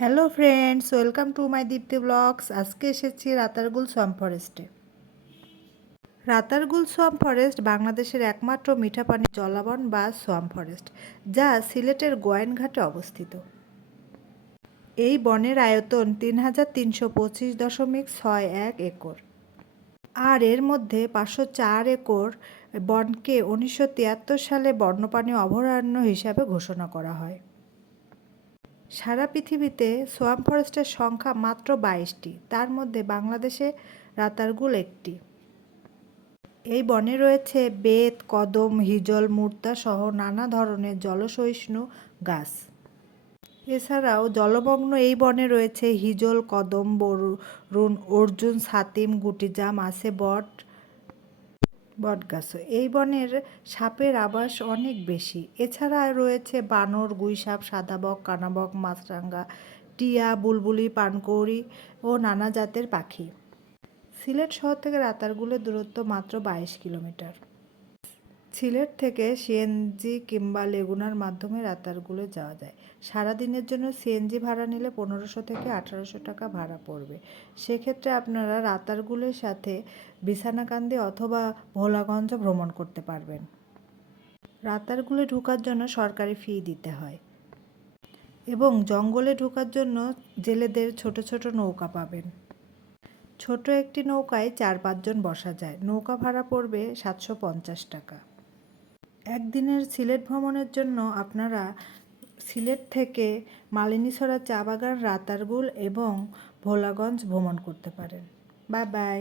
Hello friends, welcome to my Dipti blogs. আজকে এসেছি Ratargul swamp ফরেস্টে। রাতারগুল সোয়াম্প ফরেস্ট বাংলাদেশের একমাত্র মিঠা পানির জলাবন বা সোয়াম্প ফরেস্ট, যা সিলেটের গোয়াইনঘাটে অবস্থিত। এই বনের আয়তন ৩,৩25.61 একর, আর এর মধ্যে 504 একর বনকে 1973 সালে বন্যপ্রাণী অভয়ারণ্য হিসাবে ঘোষণা করা হয়। সারা পৃথিবীতে সোয়াম্প ফরেস্টের সংখ্যা মাত্র 22টি, তার মধ্যে বাংলাদেশে রাতারগুল একটি। এই বনে রয়েছে বেত, কদম, হিজল, মুর্তা সহ নানা ধরনের জলসহিষ্ণু গাছ। এছাড়াও জলমগ্ন এই বনে রয়েছে হিজল, কদম, বরুণ, অর্জুন, ছাতিম, গুটিজাম, আছে বটগাছও। এই বনের সাপের আবাস অনেক বেশি। এছাড়া রয়েছে বানর, গুইসাপ, সাদাবক, কানাবক, মাছরাঙা, টিয়া, বুলবুলি, পানকৌড়ি ও নানা জাতের পাখি। সিলেট শহর থেকে রাতারগুলের দূরত্ব মাত্র 22 কিলোমিটার। সিলেট থেকে সিএনজি কিংবা লেগুনার মাধ্যমে রাতারগুলে যাওয়া যায়। সারাদিনের জন্য সিএনজি ভাড়া নিলে 1500 থেকে 1800 টাকা ভাড়া পড়বে। সেক্ষেত্রে আপনারা রাতারগুলের সাথে বিছানাকান্দি অথবা ভোলাগঞ্জ ভ্রমণ করতে পারবেন। রাতারগুলে ঢোকার জন্য সরকারি ফি দিতে হয় এবং জঙ্গলে ঢোকার জন্য জেলেদের ছোট ছোট নৌকা পাবেন। ছোট একটি নৌকায় 4-5 জন বসা যায়। নৌকা ভাড়া পড়বে 750 টাকা। একদিনের সিলেট ভ্রমণের জন্য আপনারা সিলেট থেকে মালিনীছড়া চা বাগান, রাতারগুল এবং ভোলাগঞ্জ ভ্রমণ করতে পারেন। Bye bye.